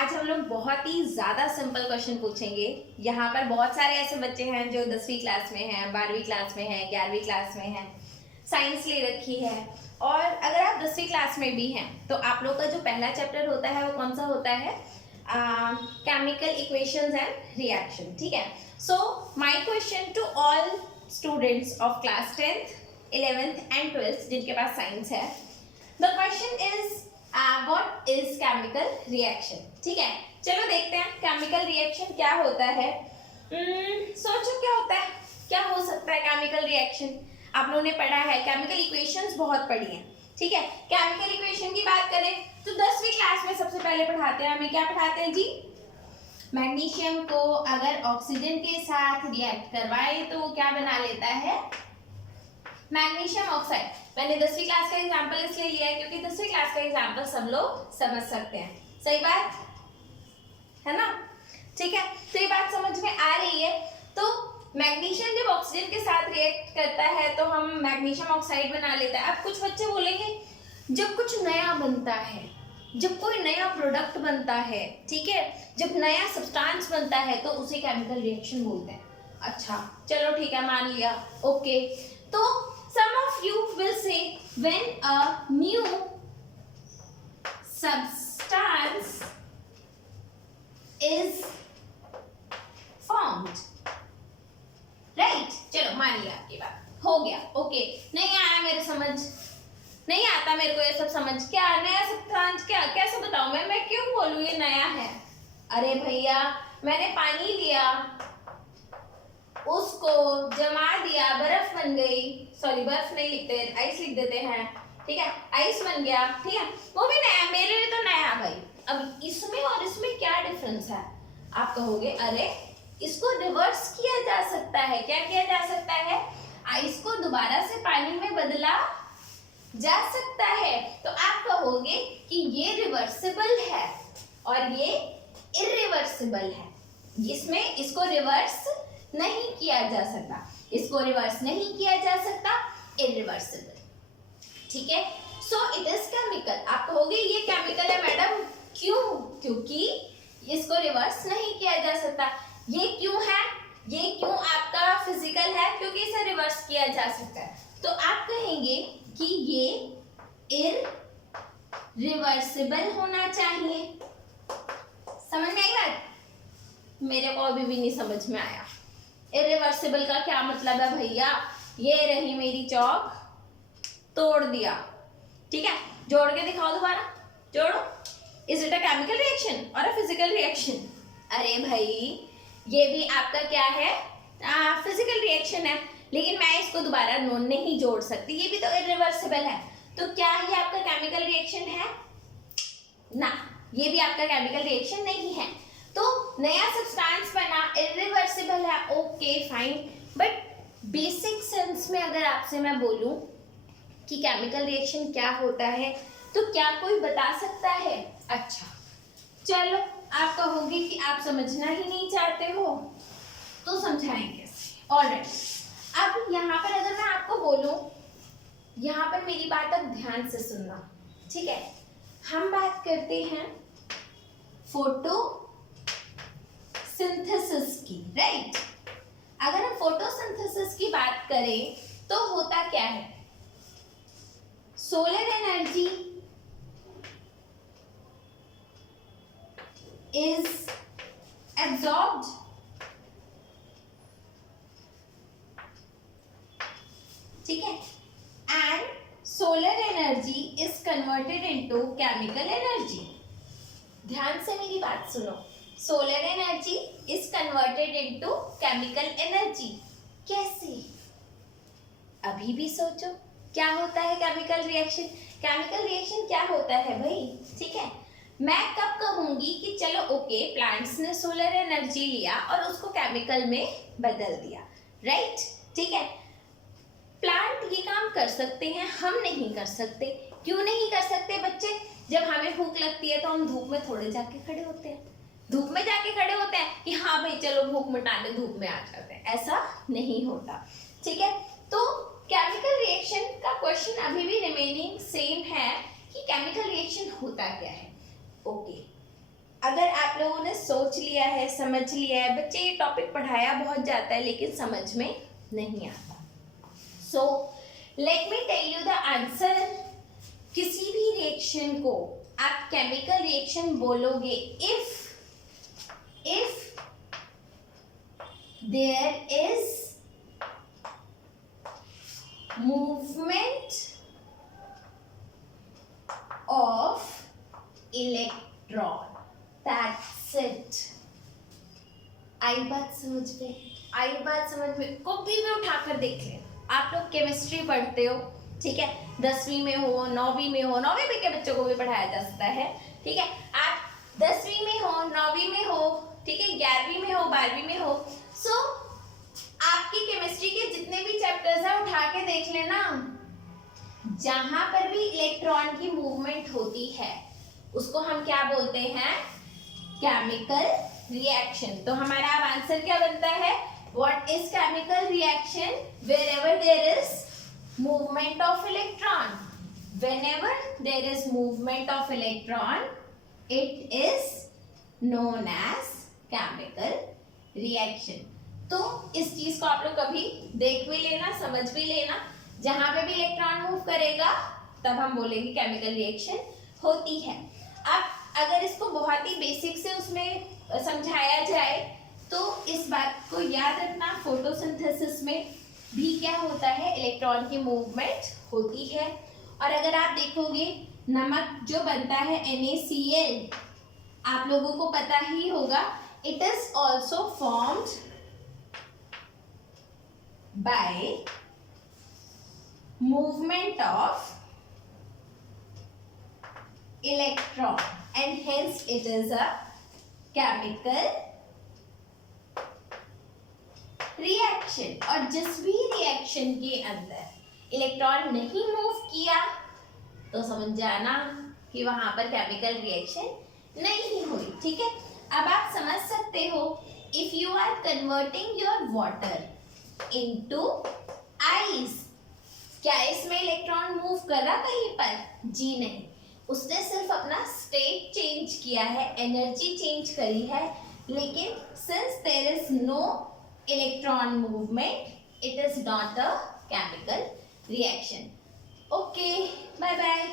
आज हम लोग बहुत ही ज़्यादा सिंपल क्वेश्चन पूछेंगे। यहाँ पर बहुत सारे ऐसे बच्चे हैं जो 10वीं क्लास में हैं, 12वीं क्लास में हैं, 11वीं क्लास में हैं, साइंस ले रखी है। और अगर आप 10वीं क्लास में भी हैं तो आप लोग का जो पहला चैप्टर होता है वो कौन सा होता है? Chemical equations and reaction. ठीक है। So my question to all students of class 10th, 11th and 12th जिनके पास साइंस है, the question is what is chemical reaction. ठीक है, चलो देखते हैं केमिकल रिएक्शन क्या होता है। सोचो क्या होता है, क्या हो सकता है केमिकल रिएक्शन। आप लोगों ने पढ़ा है, केमिकल इक्वेशंस बहुत पढ़ी हैं। ठीक है, केमिकल इक्वेशन की बात करें तो 10वीं क्लास में सबसे पहले पढ़ाते हैं, हमें क्या पढ़ाते हैं जी? मैग्नीशियम को अगर ऑक्सीजन के साथ रिएक्ट करवाए तो वो क्या बना लेता है? Magnesium oxide. मैंने 10वीं क्लास का एग्जांपल इसलिए लिया है क्योंकि 10वीं क्लास का एग्जांपल सब लोग समझ सकते हैं। सही बात है ना? ठीक है, तो ये बात समझ में आ रही है। तो मैग्नीशियम जब ऑक्सीजन के साथ रिएक्ट करता है तो हम मैग्नीशियम ऑक्साइड बना लेता है। अब कुछ बच्चे बोलेंगे जब कुछ नया बनता है, जब कोई नया प्रोडक्ट बनता है, ठीक है, जब नया सब्सटेंस बनता है तो उसे केमिकल रिएक्शन बोलते हैं। अच्छा चलो ठीक है, मान लिया, ओके। तो some of you will say when a new substance is formed, right? चलो मान लिया आपकी बात, हो गया, ओके। नहीं आया मेरे समझ, नहीं आता मेरे को ये सब समझ। क्या नया सब्सटेंस, क्या कैसे बताऊं मैं क्यों बोलूं ये नया है? अरे भैया, मैंने पानी लिया, उसको जमा दिया, बर्फ बन गई, सॉरी बर्फ नहीं लिखते, आइस लिख देते हैं, ठीक है, आइस बन गया, ठीक है, वो भी नया, मेरे लिए तो नया भाई। अब इसमें और इसमें क्या डिफरेंस है? आप कहोगे अरे इसको रिवर्स किया जा सकता है। क्या किया जा सकता है? आइस को दोबारा से पानी में बदला जा सकता है। तो आप कहोगे कि ये रिवर्सिबल है और ये इरिवर्सिबल है। इसमें इसको रिवर्स नहीं किया जा सकता, इसको रिवर्स नहीं किया जा सकता, इरिवर्सिबल। ठीक है, सो इट इज केमिकल। आप कहोगे ये केमिकल है मैडम, क्यों? क्योंकि इसको रिवर्स नहीं किया जा सकता। ये क्यों है? ये क्यों आपका फिजिकल है? क्योंकि इसे रिवर्स किया जा सकता है। तो आप कहेंगे कि ये इरिवर्सिबल होना चाहिए। समझ में आई बात? मेरे को अभी भी नहीं समझ में आया इरिवर्सिबल का क्या मतलब है भैया। ये रही मेरी चौक, तोड़ दिया, ठीक है, जोड़ के दिखाओ दोबारा, जोड़ो। Is it a chemical reaction और अ फिजिकल रिएक्शन? अरे भाई ये भी आपका क्या है? फिजिकल रिएक्शन है, लेकिन मैं इसको दोबारा नहीं जोड़ सकती, ये भी तो इरिवर्सिबल है। तो क्या ये आपका केमिकल रिएक्शन है? ना, ये भी आपका केमिकल रिएक्शन नहीं है। तो नया सब्सटेंस बना, इरिवर्सिबल है, okay fine. But basic sense में अगर आपसे मैं बोलूं कि केमिकल रिएक्शन क्या होता है तो क्या कोई बता सकता है? अच्छा चलो, आप कहोगे कि आप समझना ही नहीं चाहते हो तो समझाएंगे। ऑलराइट, अब यहाँ पर अगर मैं आपको बोलूं, यहाँ पर मेरी बात अब ध्यान से सुनना, ठीक है। हम बात करते हैं फोटो सिंथेसिस की, राइट। अगर हम फोटोसिंथेसिस की बात करें तो होता क्या है? सोलर एनर्जी इज एब्जॉर्ब्ड, ठीक है, and solar energy is converted into chemical energy. ध्यान से मेरी बात सुनो, solar energy is converted into chemical energy. कैसे? अभी भी सोचो, क्या होता है केमिकल रिएक्शन? केमिकल रिएक्शन क्या होता है भाई? ठीक है, मैं कब कहूंगी कि चलो ओके, प्लांट्स ने सोलर एनर्जी लिया और उसको केमिकल में बदल दिया, राइट? ठीक है, प्लांट ये काम कर सकते हैं, हम नहीं कर सकते। क्यों नहीं कर सकते बच्चे? जब हमें भूख लगती है तो हम धूप में थोड़े जाके खड़े होते हैं, धूप में जाके खड़े होते हैं कि हाँ भाई चलो भूख मिटाने धूप में आ जाते हैं, ऐसा नहीं होता। ठीक है, तो केमिकल रिएक्शन का क्वेश्चन अभी भी रिमेनिंग सेम है कि केमिकल रिएक्शन होता क्या है। ओके, अगर आप लोगों ने सोच लिया है, समझ लिया है, बच्चे ये टॉपिक पढ़ाया बहुत जाता है लेकिन समझ में नहीं आता। So let me tell you the answer. किसी भी रिएक्शन को आप केमिकल रिएक्शन बोलोगे if there is movement of electron, that's it। आई बात समझ में? आई बात समझ में? कॉपी में उठाकर देख लें। आप लोग केमिस्ट्री पढ़ते हो, ठीक है, 10वीं में हो, 9वीं में हो, 9वीं में के बच्चों को भी पढ़ाया जा सकता है, ठीक है। आप 10वीं में हो, 9वीं में हो, ठीक है, 11वीं में हो, 12वीं में हो, सो आपकी केमिस्ट्री के जितने भी चैप्टर्स हैं उठा के देख लेना। जहां पर भी इलेक्ट्रॉन की मूवमेंट होती है उसको हम क्या बोलते हैं? Chemical reaction. तो हमारा अब आंसर क्या बनता है? What is chemical reaction? Wherever there is movement of electron, whenever there is movement of electron, it is known as chemical reaction. तो इस चीज को आप लोग कभी देख भी लेना, समझ भी लेना। जहां पे भी इलेक्ट्रॉन मूव करेगा तब हम बोलेंगे केमिकल रिएक्शन होती है। अब अगर इसको बहुत ही बेसिक से उसमें समझाया जाए तो इस बात को याद रखना, फोटोसिंथेसिस में भी क्या होता है? इलेक्ट्रॉन की मूवमेंट होती है। और अगर आप देखोगे नमक जो बनता है NaCl, आप लोगों को पता ही होगा, it is also formed by movement of electron and hence it is a chemical reaction। और जिस भी रिएक्शन के अंदर इलेक्ट्रॉन नहीं मूव किया तो समझ जाना कि वहां पर केमिकल रिएक्शन नहीं हुई, ठीक है। अब आप समझ सकते हो, if you are converting your water into ice, क्या इसमें इलेक्ट्रॉन मूव कर रहा कहीं पर? जी नहीं, उसने सिर्फ अपना स्टेट चेंज किया है, एनर्जी चेंज करी है, लेकिन since there is no electron movement, it is not a chemical reaction. Okay, bye bye.